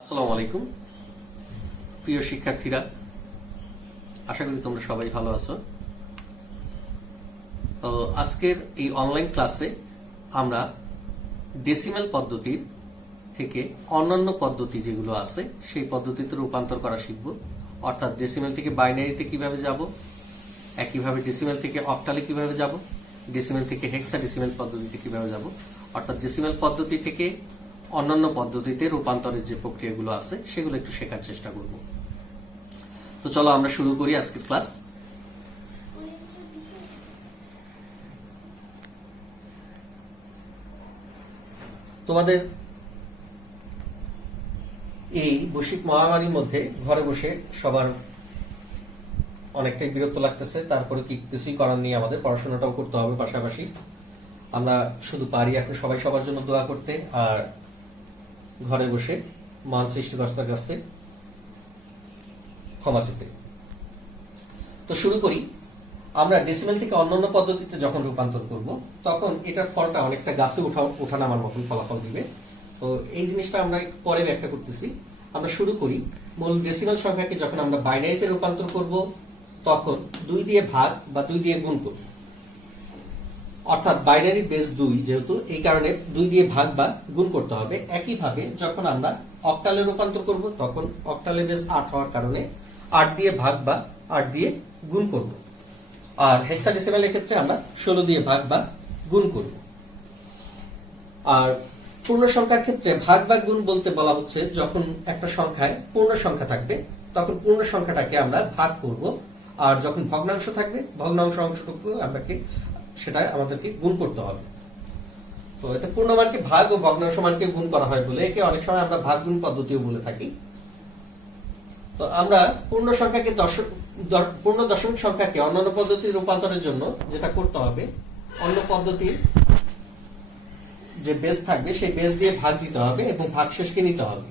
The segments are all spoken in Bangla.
আসসালামু আলাইকুম প্রিয় শিক্ষার্থীরা, আশা করি তোমরা সবাই ভালো আছো। তো আজকের এই অনলাইন ক্লাসে আমরা ডেসিমাল পদ্ধতির থেকে অন্যান্য পদ্ধতি যেগুলো আছে সেই পদ্ধতিতে রূপান্তর করা শিখব। অর্থাৎ ডেসিমাল থেকে বাইনারিতে কিভাবে যাব, একইভাবে ডেসিমাল থেকে অক্টালে কিভাবে যাব, ডেসিমাল থেকে হেক্সাডেসিমাল পদ্ধতিতে কিভাবে যাব, অর্থাৎ ডেসিমাল পদ্ধতি থেকে অন্যান্য পদ্ধতিতে রূপান্তরের যে প্রক্রিয়াগুলো আছে সেগুলো একটু শেখার চেষ্টা করব। তো চলো আমরা শুরু করি আজকের ক্লাস। তোমাদের এই বৈশ্বিক মহামারীর মধ্যে ঘরে বসে সবার অনেকটাই বিরক্ত লাগতেছে, তারপরে কি কিছুই করার নেই, আমাদের পড়াশোনাটাও করতে হবে পাশাপাশি। আমরা শুধু পারি এখন সবাই সবার জন্য দোয়া করতে আর ঘরে বসে মহান সৃষ্টিকর্তার কাছে ক্ষমা চেতে। তো শুরু করি। আমরা ডেসিমাল থেকে অন্যান্য পদ্ধতিতে যখন রূপান্তর করব তখন এটার ফলটা অনেকটা গাছে ওঠানামার মতন ফলাফল দিবে। তো এই জিনিসটা আমরা পরে ব্যাখ্যা করতেছি। আমরা শুরু করি। মূল ডেসিমাল সংখ্যাকে যখন আমরা বাইনারিতে রূপান্তর করব তখন 2 দিয়ে ভাগ বা 2 দিয়ে গুণ করব। অর্থাৎ বাইনারি বেস 2, যেহেতু এই কারণে 2 দিয়ে ভাগ বা গুণ করতে হবে। একইভাবে যখন আমরা অক্টালে রূপান্তর করব তখন অক্টালে বেস 8 হওয়ার কারণে 8 দিয়ে ভাগ বা 8 দিয়ে গুণ করব। আর হেক্সাডেসিমালের ক্ষেত্রে আমরা 16 দিয়ে ভাগ বা গুণ করব। আর পূর্ণ সংখ্যার ক্ষেত্রে ভাগ বা গুণ বলতে বলা হচ্ছে যখন একটা সংখ্যায় পূর্ণ সংখ্যা থাকবে তখন পূর্ণ সংখ্যাটাকে আমরা ভাগ করব, আর যখন ভগ্নাংশ থাকবে ভগ্নাংশ অংশটুকু সেটা আমাদেরকে গুণ করতে হবে। তো এতে পূর্ণমানকে ভাগ ও ভগ্নাংশ মানকে গুণ করা হয় বলে একে অনেক সময় আমরা ভাগ গুণ পদ্ধতিও বলে থাকি। তো আমরা পূর্ণ দশমিক সংখ্যাকে অন্যান্য পদ্ধতির রূপান্তরের জন্য যেটা করতে হবে, অন্য পদ্ধতির যে বেস থাকবে সেই বেস দিয়ে ভাগ দিতে হবে এবং ভাগশেষকে নিতে হবে।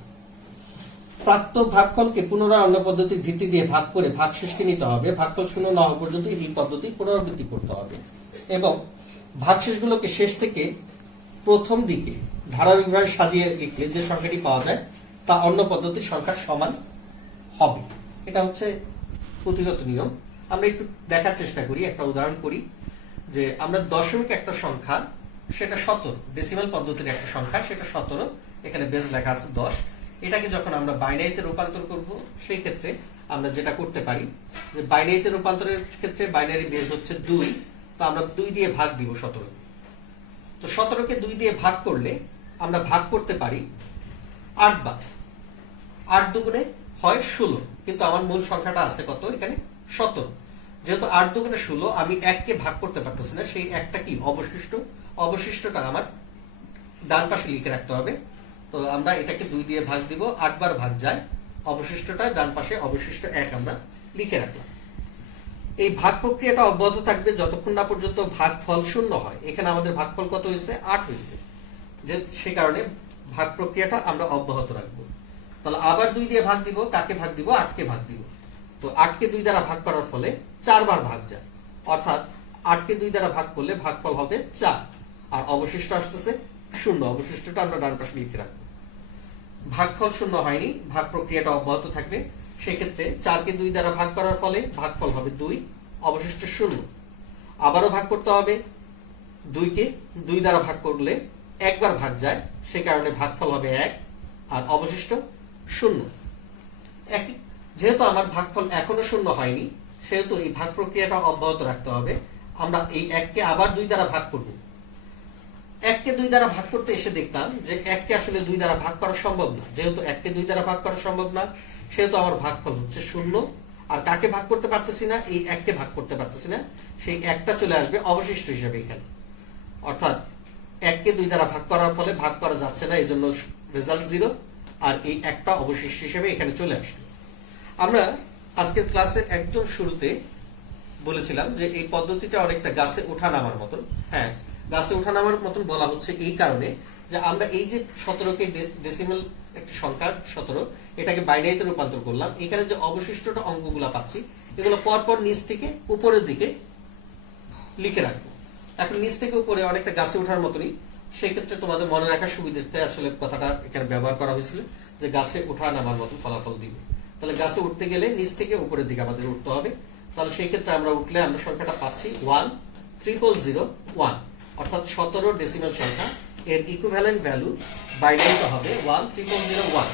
প্রাপ্ত ভাগফলকে পুনরায় অন্য পদ্ধতির ভিত্তি দিয়ে ভাগ করে ভাগশেষকে নিতে হবে। ভাগফল শূন্য না হওয়া পর্যন্ত এই পদ্ধতি পুনরাবৃত্তি করতে হবে এবং ভাগশেষগুলোকে শেষ থেকে প্রথম দিকে ধারাবাহিকভাবে সাজিয়ে লিখলে যে সংখ্যাটি পাওয়া যায় তা অন্য পদ্ধতির সংখ্যার সমান হবে। এটা হচ্ছে পুঁথিগত নিয়ম। আমরা একটু দেখার চেষ্টা করি, একটা উদাহরণ করি। যে আমরা দশমিক একটা সংখ্যা, সেটা 17, ডেসিমাল পদ্ধতির একটা সংখ্যা সেটা 17, এখানে বেস লেখা আছে 10। এটাকে যখন আমরা বাইনারিতে রূপান্তর করব সেই ক্ষেত্রে আমরা যেটা করতে পারি যে বাইনারিতে রূপান্তরের ক্ষেত্রে বাইনারি বেস হচ্ছে 2, তো আমরা 2 দিয়ে ভাগ দিব 17। তো 17কে 2 দিয়ে ভাগ করলে আমরা ভাগ করতে পারি 8 বার। 8 দুগুণে হয় 16, কিন্তু আমার মূল সংখ্যাটা আছে কত এখানে 17। যেহেতু 8 দুগুণে 16, আমি 1 কে ভাগ করতে পারতেছি না, সেই একটা কি অবশিষ্টটা আমার ডান পাশে লিখে রাখতে হবে। তো আমরা এটাকে 2 দিয়ে ভাগ দিব, 8 বার ভাগ যায়, অবশিষ্টটা ডান পাশে অবশিষ্ট 1 আমরা লিখে রাখলাম। এই ভাগ প্রক্রিয়াটা অব্যাহত থাকবে যতক্ষণ না পর্যন্ত ভাগফল শূন্য হয়। এখানে আমাদের ভাগফল কত হয়েছে? 8 হয়েছে, যে সে কারণে ভাগ প্রক্রিয়াটা আমরা অব্যাহত রাখবো। তাহলে আবার 2 দিয়ে ভাগ দিব, কাকে ভাগ দিব? 8 কে ভাগ দিব। তো 8 কে 2 দ্বারা ভাগ করার ফলে 4 বার ভাগ যায়, অর্থাৎ 8 কে 2 দ্বারা ভাগ করলে ভাগফল হবে 4, আর অবশিষ্ট আসতেছে 0। অবশিষ্টটা আমরা ডান পাশে লিখে রাখবো। ভাগফল শূন্য হয়নি, ভাগ প্রক্রিয়াটা অব্যাহত থাকবে। সেক্ষেত্রে 4 কে 2 দ্বারা ভাগ করার ফলে ভাগফল হবে 2, অবশিষ্ট 0। আবারও ভাগ করতে হবে, 2 কে 2 দ্বারা ভাগ করলে একবার ভাগ যায়, সে কারণে ভাগফল হবে 1, আর অবশিষ্ট 0। যেহেতু আমার ভাগফল এখনো 0 হয়নি, সেহেতু এই ভাগ প্রক্রিয়াটা অব্যাহত রাখতে হবে। আমরা এই 1 কে আবার 2 দ্বারা ভাগ করব। 1 কে 2 দ্বারা ভাগ করতে এসে দেখতাম যে 1 কে আসলে 2 দ্বারা ভাগ করা সম্ভব না। যেহেতু 1 কে 2 দ্বারা ভাগ করা সম্ভব না, সেহেতু আমার ভাগফল হচ্ছে 0। আর কাকে ভাগ করতে পারতেছি না? এই 1 কে ভাগ করতে পারতেছি না, সেই 1টা চলে আসবে অবশিষ্ট হিসেবে এখানে। অর্থাৎ 1 কে 2 দ্বারা ভাগ করার ফলে ভাগ করা যাচ্ছে না, এই জন্য রেজাল্ট 0, আর এই 1টা অবশিষ্ট হিসেবে এখানে চলে আসবে। আমরা আজকের ক্লাসের একদম শুরুতে বলেছিলাম যে এই পদ্ধতিটা অনেকটা গাছে ওঠানামার মতন। হ্যাঁ, গাছে ওঠানামার মতন বলা হচ্ছে এই কারণে যে আমরা এই যে 17কে ডেসিমাল একটা সংখ্যা 17, এটাকে বাইনারিতে রূপান্তর করলাম। এখানে যে অবশিষ্টটা অঙ্কগুলা পাচ্ছি এগুলো পরপর নিচ থেকে উপরের দিকে লিখে রাখবো। এখন নিচ থেকে উপরে অনেকটা গাছে ওঠার মতনই, সেই ক্ষেত্রে তোমাদের মনে রাখার সুবিধার্থে আসলে কথাটা এখানে ব্যবহার করা হয়েছিল। যে গাছে ওঠা নামার মতো ফলাফল দিবে। তাহলে গাছে উঠতে গেলে নিচ থেকে উপরের দিকে আমাদের উঠতে হবে। তাহলে সেই ক্ষেত্রে আমরা উঠলে আমরা সংখ্যাটা পাচ্ছি 13001, অর্থাৎ 17 ডেসিমাল সংখ্যা। এর ইকুইভ্যালেন্ট ভ্যালু বাইনারিতে হবে 13001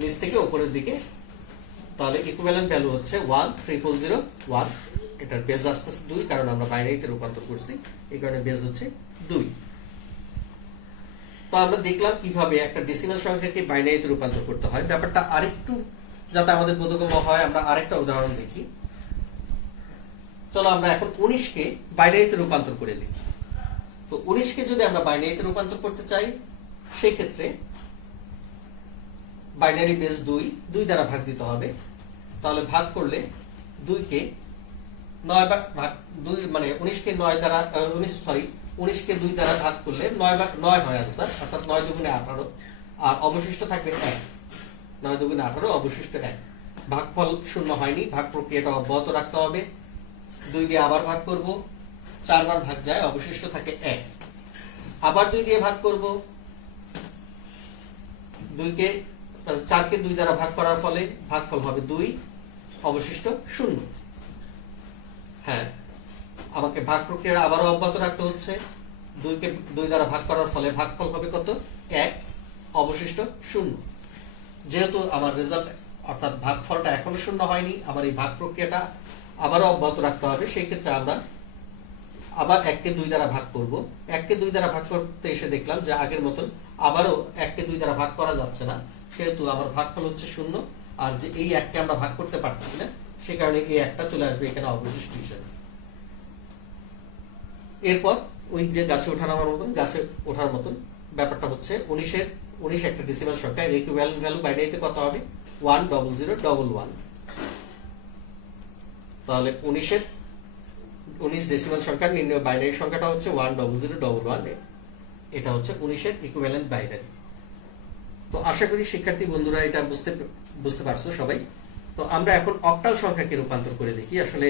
নিচ থেকে উপরের দিকে। তাহলে ইকুইভ্যালেন্ট ভ্যালু হচ্ছে 13001। এটার বেজ আসতেছে 2, কারণ আমরা বাইনারিতে রূপান্তর করছি, এই কারণে বেজ হচ্ছে 2। তো আমরা দেখলাম কিভাবে একটা ডেসিমাল সংখ্যাকে বাইনারিতে রূপান্তর করতে হয়। ব্যাপারটা আরেকটু যাতে আমাদের বোধগম্য হয়, আমরা আরেকটা উদাহরণ দেখি। চলো আমরা এখন 19কে বাইনারিতে রূপান্তর করে দেখি। তো 19কে যদি আমরা বাইনারিতে রূপান্তর করতে চাই, সেই ক্ষেত্রে বাইনারি বেস 2 দ্বারা ভাগ দিতে হবে। তাহলে ভাগ করলে 2কে 9 ভাগ 2, মানে 19কে 2 দ্বারা ভাগ করলে 9 হয় आंसर, অর্থাৎ 9 দুগুণে 18, আর অবশিষ্ট থাকবে 1। 9 দুগুণে 18, অবশিষ্ট 1। ভাগফল শূন্য হয়নি, ভাগ প্রক্রিয়াটা অব্যাহত রাখতে হবে। 2 দিয়ে আবার ভাগ করব, 4 বার ভাগ যায়, অবশিষ্ট থাকে 1। আবার 2 দিয়ে ভাগ করব, 4কে 2 দ্বারা ভাগ করার ফলে ভাগফল হবে 2, অবশিষ্ট 0। হ্যাঁ, আমাকে ভাগ প্রক্রিয়া আবারও অব্যাহত রাখতে হচ্ছে। 2কে 2 দ্বারা ভাগ করার ফলে ভাগফল হবে কত? 1, অবশিষ্ট 0। যেহেতু আমার রেজাল্ট অর্থাৎ ভাগফলটা এখনো 0 হয়নি, আমার এই ভাগ প্রক্রিয়াটা আবারও অব্যাহত রাখতে হবে। সেই ক্ষেত্রে আমরা আবার 1কে 2 দ্বারা ভাগ করব। 1কে 2 দ্বারা ভাগ করতে এসে দেখলাম যে আগের মতন আবারও 1কে 2 দ্বারা ভাগ করা যাচ্ছে না, সেহেতু আমার ভাগফল হচ্ছে 0। আর যে এই 1কে আমরা ভাগ করতে পারতেছি না, সে কারণে এই 1টা চলে আসবে এখানে অবশিষ্ট হিসেবে। এরপর ওই যে গাছে ওঠার মতন ব্যাপারটা হচ্ছে 19 একটা ডেসিমাল সংখ্যা, এর ইকুইভ্যালেন্ট ভ্যালু বাইনারিতে কত হবে? 10011। তাহলে 19 ডেসিমাল সংখ্যার নির্ণয় বাইনারি সংখ্যাটা হচ্ছে 10011। এটা হচ্ছে 19 ইকুইভ্যালেন্ট বাইনারি। তো আশা করি শিক্ষার্থী বন্ধুরা এটা বুঝতে পারছো সবাই। তো আমরা এখন অক্টাল সংখ্যাকে রূপান্তর করে দেখি। আসলে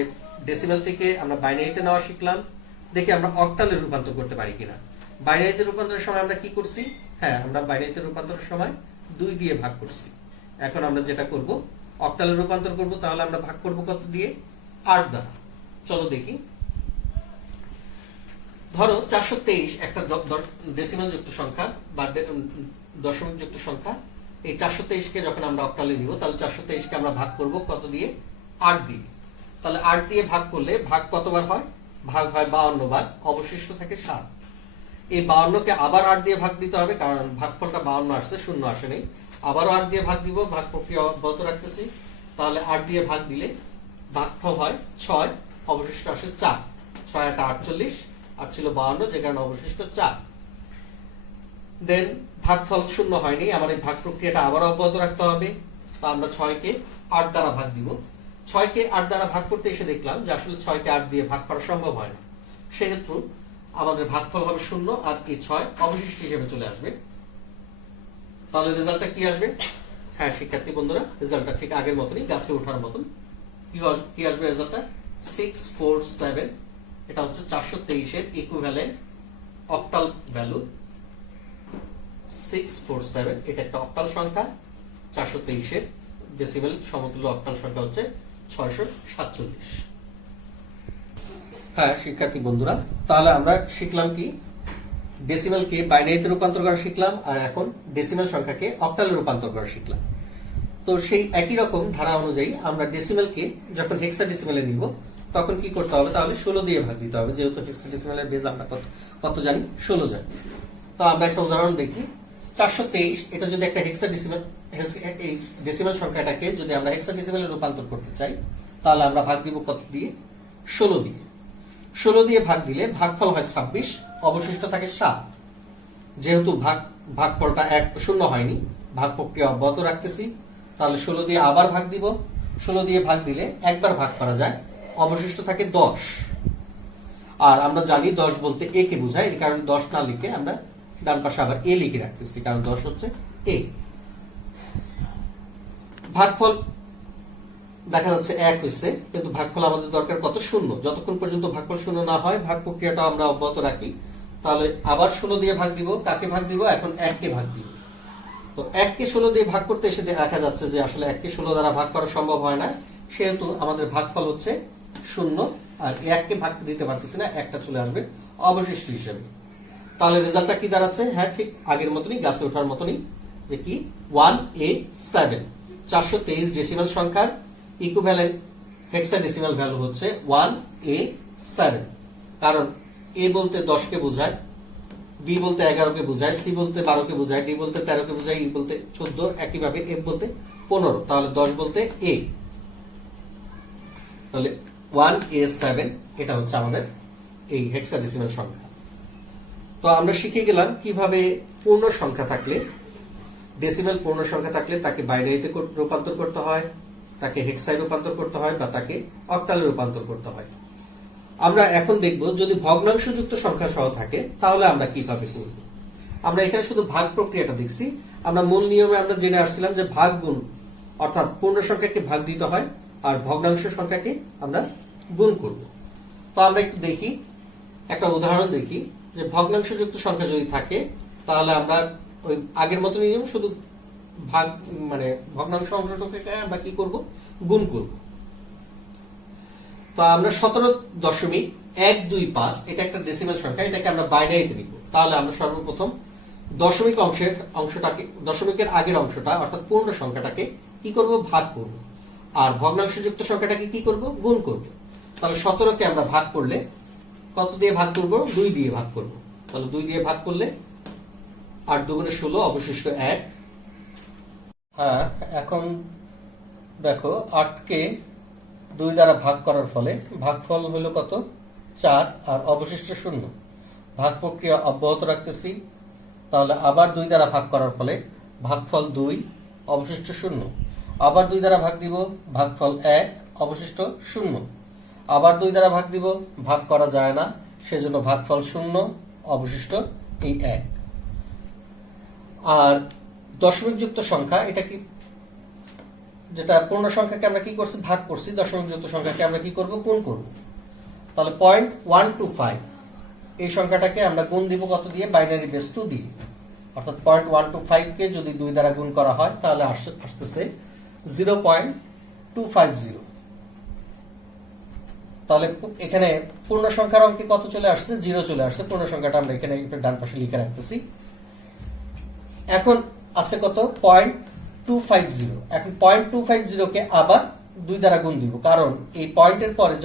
ডেসিমাল থেকে আমরা বাইনারিতে নেওয়া শিখলাম, দেখি আমরা অক্টালে রূপান্তর করতে পারি কিনা। বাইনারিতে রূপান্তরের সময় আমরা কি করছি? হ্যাঁ, আমরা বাইনারিতে রূপান্তরের সময় 2 দিয়ে ভাগ করছি। এখন আমরা যেটা করব, অক্টালে রূপান্তর করব, তাহলে আমরা ভাগ করব কত দিয়ে? 8 দ্বারা। চলো দেখি। ধরো 423 একটা ডেসিমাল যুক্ত সংখ্যা বা দশমিক যুক্ত সংখ্যা। এই 423কে যখন আমরা অক্টালে নিব, তাহলে 423কে আমরা ভাগ করব কত দিয়ে? 8 দিয়ে। তাহলে 8 দিয়ে ভাগ করলে ভাগ কতবার হয়? ভাগ হয় 52 বার, অবশিষ্ট থাকে 7। এই 52কে আবার 8 দিয়ে ভাগ দিতে হবে, কারণ ভাগফলটা 52 আসছে, 0 আসে নাই। আবারও 8 দিয়ে ভাগ দিব, ভাগ প্রক্রিয়া অব্যাহত রাখতেছি। তাহলে 8 দিয়ে ভাগ দিলে ভাগফল হয় 6, অবশিষ্ট আসে 4। 6 × 8 = 48, আর ছিল 52, যে কারণে অবশিষ্ট 4। দেন ভাগফল 0 হয়নি, আমার এই ভাগ প্রক্রিয়াটা আবার অব্যাহত রাখতে হবে। তো আমরা 6কে 8 দ্বারা ভাগ দিব। 6কে 8 দ্বারা ভাগ করতে এসে দেখলাম যে আসলে 6কে 8 দিয়ে ভাগ করা সম্ভব হয় না, সেক্ষেত্রে আমাদের ভাগফল হবে 0, আর এই 6 অবশিষ্ট হিসেবে চলে আসবে। তাহলে রেজাল্টটা কি আসবে? হ্যাঁ শিক্ষার্থী বন্ধুরা, রেজাল্টটা ঠিক আগের মতনই, গাছে ওঠার মতন। কি আসবে রেজাল্টটা? 647। এটা হচ্ছে 423 এর ইকুইভ্যালেন্ট অক্টাল ভ্যালু 647। এটা একটা অক্টাল সংখ্যা। 423 এর ডেসিমেল সমতুল্য অক্টাল সংখ্যা হচ্ছে 647। হ্যাঁ শিক্ষার্থী বন্ধুরা, তাহলে আমরা শিখলাম কি? ডেসিমেলকে বাইনারিতে রূপান্তর করা শিখলাম, আর এখন ডেসিমেল সংখ্যাকে অক্টালে রূপান্তর করা শিখলাম। তো সেই একই রকম ধারা অনুযায়ী আমরা ডেসিমেলকে যখন হেক্সাডেসিমেলে নিব, তখন কি করতে হবে? তাহলে 16 দিয়ে ভাগ দিতে হবে, যেহেতু হেক্সাডেসিমেলের বেজ আমরা কত জানি? 16 জানি। তো আমরা একটা উদাহরণ দেখি। 423 এটা যদি একটা হেক্সাডেসিমেল, এই ডেসিমেল সংখ্যাটাকে যদি আমরা হেক্সাডেসিমেলে রূপান্তর করতে চাই, তাহলে আমরা ভাগ দিব কত দিয়ে? 16 দিয়ে। 16 দিয়ে ভাগ দিলে ভাগফল হয় 26, অবশিষ্ট থাকে 7। যেহেতু ভাগফলটা 0 হয়নি, ভাগ প্রক্রিয়া অব্যাহত রাখতেছি। তাহলে 16 দিয়ে আবার ভাগ দিব। 16 দিয়ে ভাগ দিলে একবার ভাগ করা যায়, অবশিষ্ট থাকে 10। আর আমরা জানি 10 বলতে a কে বোঝায়, এই কারণে 10 না লিখে আমরা ডান পাশে আবার a লিখে রাখতেছি, কারণ 10 হচ্ছে a। ভাগফল দেখা যাচ্ছে 1 হয়েছে, কিন্তু ভাগফল আমাদের দরকার কত? 0। যতক্ষণ পর্যন্ত ভাগফল 0 না হয়, ভাগ প্রক্রিয়াটা আমরা অব্যাহত রাখি। তাহলে আবার 16 দিয়ে ভাগ দিব। কাকে ভাগ দিব? এখন 1 কে ভাগ দিব। তো 1 কে 16 দিয়ে ভাগ করতে এসে দেখা যাচ্ছে যে আসলে 1 কে 16 দ্বারা ভাগ করা সম্ভব হয় না, সেহেতু আমাদের ভাগফল হচ্ছে 0, আর 1 কে ভাগ দিতে পারতেছি না, একটা চলে আসবে অবশিষ্ট হিসেবে। তাহলে রেজাল্টটা কি দাঁড়াচ্ছে? হ্যাঁ, ঠিক আগের মতনই, গাছে ওঠার মতনই, যে কি 1A7 423 ডেসিমাল সংখ্যার ইকুইভ্যালেন্ট হেক্সাডেসিমাল ভ্যালু হচ্ছে 1A7। কারণ এ বলতে 10 কে বোঝায়, বি বলতে 11 কে বোঝায়, সি বলতে 12 কে বোঝায়, ডি বলতে 13 কে বোঝায়, ই বলতে 14, একইভাবে এফ বলতে 15। তাহলে 10 বলতে এ। তাহলে 1A7 এটা হচ্ছে আমাদের এই হেক্সাডেসিমাল সংখ্যা। তো আমরা শিখে গেলাম কিভাবে পূর্ণ সংখ্যা থাকলে, ডেসিমাল পূর্ণ সংখ্যা থাকলে তাকে বাইনারিতে রূপান্তর করতে হয়, তাকে হেক্সায় রূপান্তর করতে হয়, বা তাকে অক্টালে রূপান্তর করতে হয়। আমরা এখন দেখব যদি ভগ্নাংশযুক্ত সংখ্যা সহ থাকে তাহলে আমরা কিভাবে করব। আমরা এখানে শুধু ভাগ প্রক্রিয়াটা দেখছি। আমরা মূল নিয়মে আমরা জেনে আসছিলাম যে ভাগ গুণ, অর্থাৎ পূর্ণ সংখ্যাকে ভাগ দিতে হয় আর ভগ্নাংশ সংখ্যাকে আমরা গুণ করব। তো আমরা একটু দেখি, একটা উদাহরণ দেখি যে ভগ্নাংশযুক্ত সংখ্যা যদি থাকে তাহলে আমরা ওই আগের মতো নিয়ম, শুধু ভাগ মানে ভগ্নাংশ অংশটাকে আমরা কি করব, গুণ করব। তো আমরা 17.125 এটা একটা ডেসিমাল সংখ্যা, এটাকে আমরা বাইনারিতে নিব। তাহলে আমরা সর্বপ্রথম দশমিক অংশটাকে, দশমিকের আগের অংশটা অর্থাৎ পূর্ণ সংখ্যাটাকে কি করব, ভাগ করব, আর ভগ্নাংশযুক্ত সংখ্যাটাকে কি করব, গুণ করব। তাহলে 17কে আমরা ভাগ করলে কত দিয়ে ভাগ করব, 2 দিয়ে ভাগ করব। তাহলে 2 দিয়ে ভাগ করলে 8 দুগুণে 16, অবশিষ্ট 1। হ্যাঁ, এখন দেখো 8 কে 2 দ্বারা ভাগ করার ফলে ভাগফল হলো কত, 4, আর অবশিষ্ট 0। ভাগ প্রক্রিয়া অব্যাহত রাখতেছি। তাহলে আবার 2 দ্বারা ভাগ করার ফলে ভাগফল 2, অবশিষ্ট 0। আবার 2 দ্বারা ভাগ দিব, ভাগফল 1, অবশিষ্ট 0। আবার 2 দ্বারা ভাগ দিব, ভাগ করা যায় না, সেজন্য ভাগফল 0, অবশিষ্ট এই 1। আর দশমিক যুক্ত সংখ্যা, এটা কি, যেটা পূর্ণ সংখ্যাকে আমরা কি করছি, ভাগ করছি, দশমিক যুক্ত সংখ্যাকে আমরা কি করব, গুণ করব। তাহলে 0.125 এই সংখ্যাটাকে আমরা গুণ দিব কত দিয়ে, বাইনারি বেস 2 দিয়ে। অর্থাৎ 0.125 কে যদি 2 দ্বারা গুণ করা হয় তাহলে আসতেছে 0.250। তাহলে এখানে পূর্ণ সংখ্যার অঙ্কে কত চলে আসছে, 0 চলে আসছে। পূর্ণ সংখ্যাটা আমরা এখানে ডান পাশে লিখে রাখতেছি। এখন আছে কত, 0.250। এখন 0.250 কে আবার 2 দ্বারা গুণ দিব, কারণ এই পয়েন্টের পরে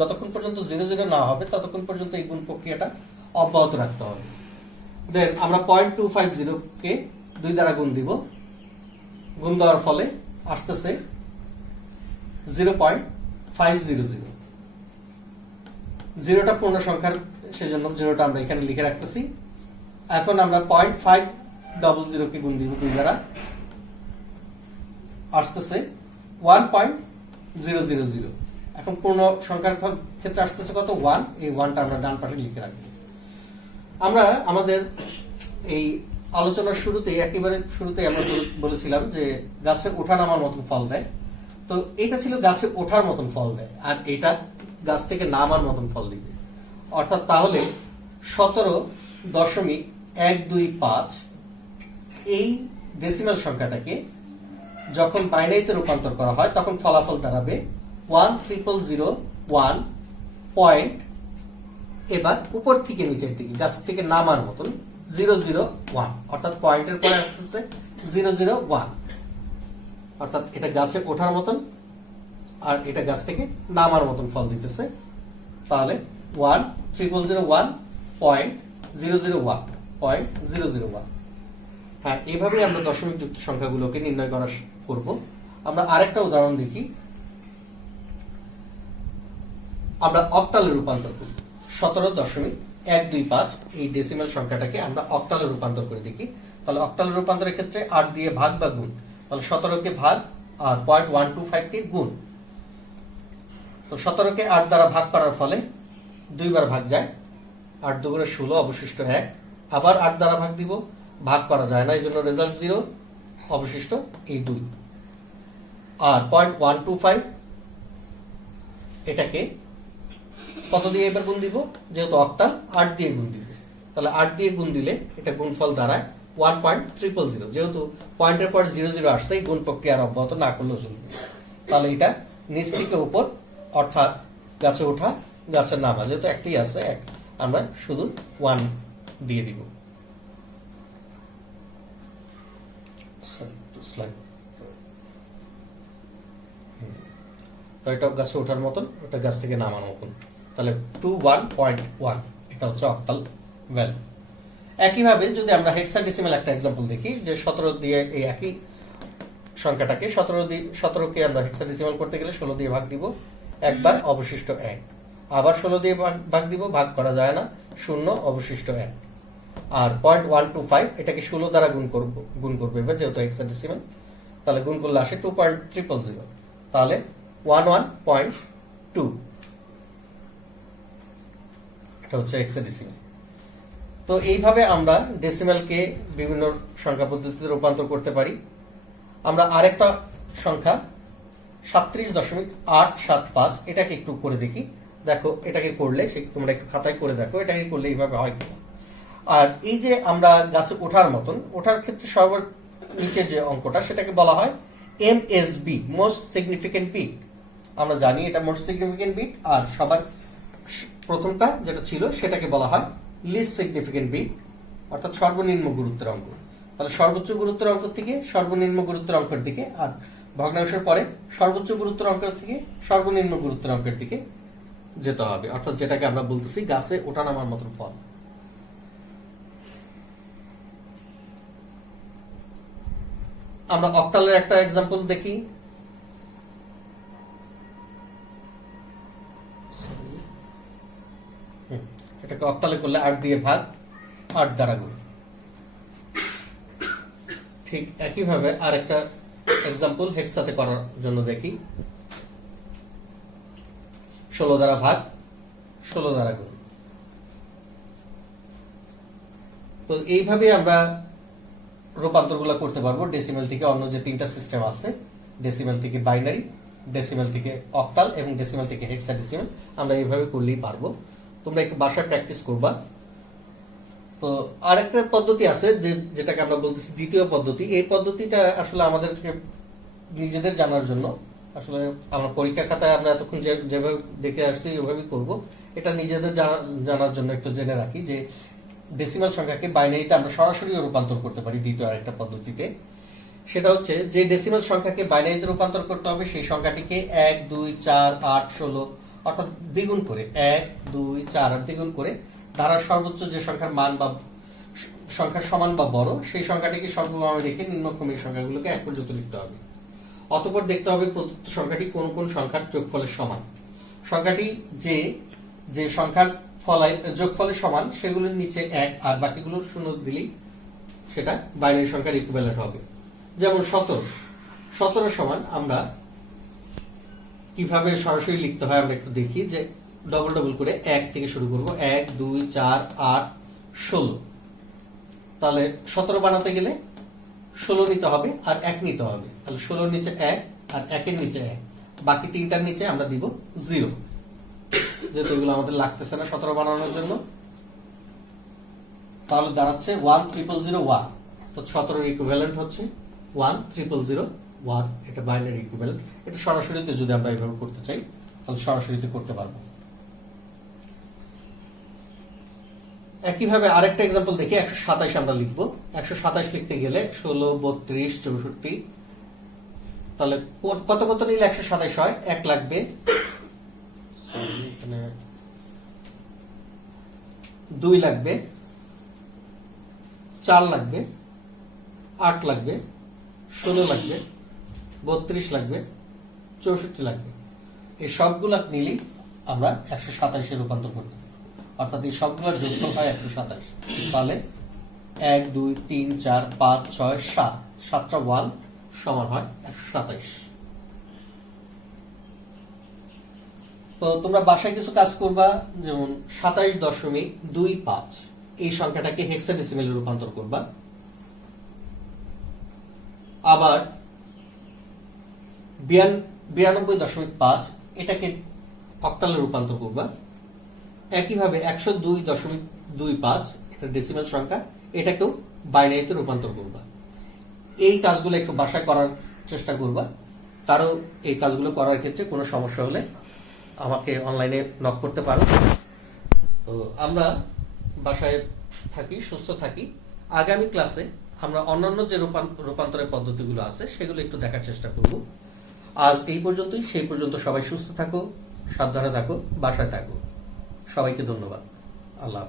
যতক্ষণ পর্যন্ত 00 না হবে ততক্ষণ পর্যন্ত এই গুণ প্রক্রিয়াটা অব্যাহত রাখতে হবে। দেন আমরা 0.250 কে 2 দ্বারা গুণ দিব। গুণ দেওয়ার ফলে আসতেছে 0.500। জিরোটা পূর্ণ সংখ্যার, সেজন্য জিরোটা আমরা এখানে লিখে রাখতেছি। এখন আমরা 0.500 কে গুণ দিব 2 দ্বারা, আসতেছে 1.000। এখন পূর্ণ সংখ্যার ক্ষেত্রে আসতেছে কত, 1। এই 1টা আমরা ডান পাশে লিখে রাখবো। আমরা আমাদের এই আলোচনার শুরুতেই, একেবারে শুরুতেই আমরা বলেছিলাম যে গাছে ওঠা নামার মতন ফল দেয়। তো এটা ছিল গাছে ওঠার মতন ফল দেয়, আর এটা গাছ থেকে নামার মতন ফল দিবে। অর্থাৎ তাহলে 17.125 এই ডেসিমাল সংখ্যাটাকে যখন বাইনারিতে রূপান্তর করা হয় তখন ফলাফল দাঁড়াবে 10001 পয়েন্ট, এবার উপর থেকে নিচের দিকে গাছ থেকে নামার মতন 001। অর্থাৎ পয়েন্টের পরে আসতেছে 001। অর্থাৎ এটা গাছে ওঠার মতন আর এটা গাছ থেকে নামার মতন ফল দিতেছে। তাহলে 10001.001। হ্যাঁ, এইভাবেই আমরা দশমিক যুক্ত সংখ্যাগুলোকে নির্ণয় করা করব। আমরা আরেকটা উদাহরণ দেখি। আমরা অক্টালে রূপান্তর করব। 17.125 এই ডেসিমাল সংখ্যাটাকে আমরা অক্টালে রূপান্তর করে দেখি। তাহলে অক্টালে রূপান্তরের ক্ষেত্রে 8 দিয়ে ভাগ বা গুণ। তাহলে 17কে ভাগ আর 0.125 কে গুণ। তো 17কে 8 দ্বারা ভাগ করার ফলে 2 বার ভাগ যায়, 8 দুগুণে 16, অবশিষ্ট 1। আবার 8 দ্বারা ভাগ দিব, ভাগ করা যায় না, এই জন্য রেজাল্ট 0, অবশিষ্ট এই 2। আর 0.125 এটাকে কত দিয়ে এবার গুণ দিব, যেহেতু অক্টাল 8 দিয়ে গুণ দিব। তাহলে 8 দিয়ে গুণ দিলে এটা গুণফল দাঁড়ায় 1.000, যেহেতু পয়েন্টের পর 00 আসছে, এই গুণ প্রক্রিয়ার অব্যাহত না করলেও চলবে। তাহলে এটা নিচ থেকে উপর, অর্থাৎ গাছে ওঠা গাছের নামা, যেহেতু একটাই আছে, আমরা শুধু 1 দিয়ে দিব। তো এটা গাছে ওঠার মতন, ওটা গাছ থেকে নামার মতন। তাহলে 21.1 এটা হচ্ছে অক্টাল ভ্যালু। একইভাবে যদি আমরা হেক্সাডেসিমাল একটা एग्जांपल দেখি, যে 17 দিয়ে এই একই সংখ্যাটাকে 17কে আমরা হেক্সাডেসিমাল করতে গেলে 16 দিয়ে ভাগ দিব একবার, অবশিষ্ট 1, আবার 16 দিয়ে ভাগ দিব, ভাগ করা যায় না, 0, অবশিষ্ট 1। আর 0.125 এটাকে 16 দ্বারা গুণ করব এবার, যেহেতু হেক্সাডেসিমাল, তাহলে গুণ করলে আসে 2.000, তাহলে 11.2, এটা হচ্ছে হেক্সাডেসিমাল। তো এইভাবে আমরা ডেসিমালকে বিভিন্ন সংখ্যা পদ্ধতিতে রূপান্তর করতে পারি। আমরা আরেকটা সংখ্যা 37.875, এটাকে একটু করে দেখি। দেখো এটাকে করলে, তোমরা একটু খাতায় করে দেখো এটাকে করলে এইভাবে হয় কি। আর এই যে আমরা গাছে ওঠার মতন, ওঠার ক্ষেত্রে সর্বনিচে যে অঙ্কটা, সেটাকে বলা হয় MSB, মোস্ট সিগনিফিকেন্ট বিট। আমরা জানি এটা মোস্ট সিগনিফিকেন্ট বিট, আর সবার প্রথমটা যেটা ছিল সেটাকে বলা হয় লিস্ট সিগনিফিকেন্ট বিট, অর্থাৎ সর্বনিম্ন গুরুত্বের অঙ্ক। তাহলে সর্বোচ্চ গুরুত্বের অঙ্ক থেকে সর্বনিম্ন গুরুত্বের অঙ্কের দিকে, আর ভগ্নাংশের পরে সর্বোচ্চ গুরুত্বের অঙ্কের থেকে সর্বনিম্ন গুরুত্বের অঙ্কের দিকে যেতে হবে, অর্থাৎ যেটাকে আমরা বলতেছি গাছে ওঠানামার মতন ফল। আমরা অক্টালের একটা एग्जांपल দেখি। এটাকে অক্টালে করলে 8 দিয়ে ভাগ, 8 দ্বারা গুণ। ঠিক একইভাবে আরেকটা एग्जांपल হেক্সাতে করার জন্য দেখি। 16 দ্বারা ভাগ, 16 দ্বারা গুণ। তো এইভাবে আমরা রূপান্তরগুলো করতে পারবো ডেসিমাল থেকে অন্য যে তিনটা সিস্টেম আছে, ডেসিমাল থেকে বাইনারি, ডেসিমাল থেকে অক্টাল এবং ডেসিমাল থেকে হেক্সাডেসিমাল, আমরা এইভাবে করলেই পারবো। তোমরা একটু বাসায় প্র্যাকটিস করবা। তো আরেকটা পদ্ধতি আছে যেটাকে আমরা বলতেছি দ্বিতীয় পদ্ধতি। এই পদ্ধতিটা আসলে আমাদেরকে নিজেদের জানার জন্য, আসলে আমরা পরীক্ষা খাতায় আমরা এতক্ষণ যেভাবে দেখে আসছি ওইভাবেই করবো। এটা নিজেদের জানার জন্য একটু জেনে রাখি যে ডেসিমাল সংখ্যাকে বাইনারিতে আমরা সরাসরি রূপান্তর করতে পারি দ্বিতীয় আরেকটা পদ্ধতিতে। সেটা হচ্ছে যে ডেসিমাল সংখ্যাকে বাইনারিতে রূপান্তর করতে হবে সেই সংখ্যাটিকে 1, 2, 4, 8, 16 অর্থাৎ দ্বিগুণ করে, 1, 2, 4 আর দ্বিগুণ করে ধারার সর্বোচ্চ যে সংখ্যার মান বা সংখ্যার সমান বা বড় সেই সংখ্যাটিকে সর্বমে রেখে নিম্নক্রমিক সংখ্যাগুলোকে 1 পর্যন্ত লিখতে হবে। অতঃপর দেখতে হবে প্রদত্ত সংখ্যাটি কোন কোন সংখ্যার যোগফলের সমান। সংখ্যাটি যে সংখ্যার যোগফলের সমান সেগুলোর নিচে 1 আর বাকিগুলোর 0 দিলেই সেটা বাইনারি সংখ্যার ইকুইভ্যালেন্ট হবে। যেমন 17 সমান আমরা কিভাবে সরাসরি লিখতে হয় আমরা একটু দেখি, যে ডবল ডবল করে 1 থেকে শুরু করব, 1, 2, 4, 8, 16। তাহলে 17 বানাতে গেলে 16 নিতে হবে আর 1 নিতে হবে। তাহলে 16 এর নিচে 1 আর 1 এর নিচে 1, বাকি তিনটার নিচে আমরা দিব 0, যেহেতু এগুলো আমাদের লাগতেছে না 17 বানানোর জন্য। তাহলে দাঁড়াচ্ছে 1,000,001। তো 17 এর ইকুইভ্যালেন্ট হচ্ছে 1,000,001, এটা বাইনারি ইকুইভ্যালেন্ট। এটা সরাসরিতে যদি আমরা এইভাবে করতে চাই তাহলে সরাসরিতে করতে পারবো। একইভাবে আরেকটা एग्जांपल দেখি। 127 আমরা লিখবো। 127 লিখতে গেলে 16, 32, 64, তাহলে কত কত নিলে 127 হয়? 1 লাগবে, 2 লাগবে, 4 লাগবে, 8 লাগবে, 16 লাগবে, 32 লাগবে, 64 লাগবে। এই সবগুলা নিলেই আমরা 127 এ রূপান্তর করতে পারবো, অর্থাৎ এই সবগুলোর যোগফল হয় 127। তাহলে 1, 2, 3, 4, 5, 6, 7, 7টা 1 সমান হয় 127। তো তোমরা বাসায় কিছু কাজ করবা, যেমন 27.25 এই সংখ্যাটাকে হেক্সাডেসিমেলে রূপান্তর করবা। আবার 92.5 এটাকে অক্টালে রূপান্তর করবা। একইভাবে 102.25 এটা ডেসিমাল সংখ্যা, এটাকেও বাইনারিতে রূপান্তর করবা। এই কাজগুলো একটু বাসায় করার চেষ্টা করবা। কারো এই কাজগুলো করার ক্ষেত্রে কোনো সমস্যা হলে আমাকে অনলাইনে নক করতে পারো। তো আমরা বাসায় থাকি, সুস্থ থাকি। আগামী ক্লাসে আমরা অন্যান্য যে রূপান্তরের পদ্ধতিগুলো আছে সেগুলো একটু দেখার চেষ্টা করব। আজ এই পর্যন্তই। সেই পর্যন্ত সবাই সুস্থ থাকো, সাবধানে থাকো, বাসায় থাকো। সবাইকে ধন্যবাদ। আল্লাহ হাফেজ।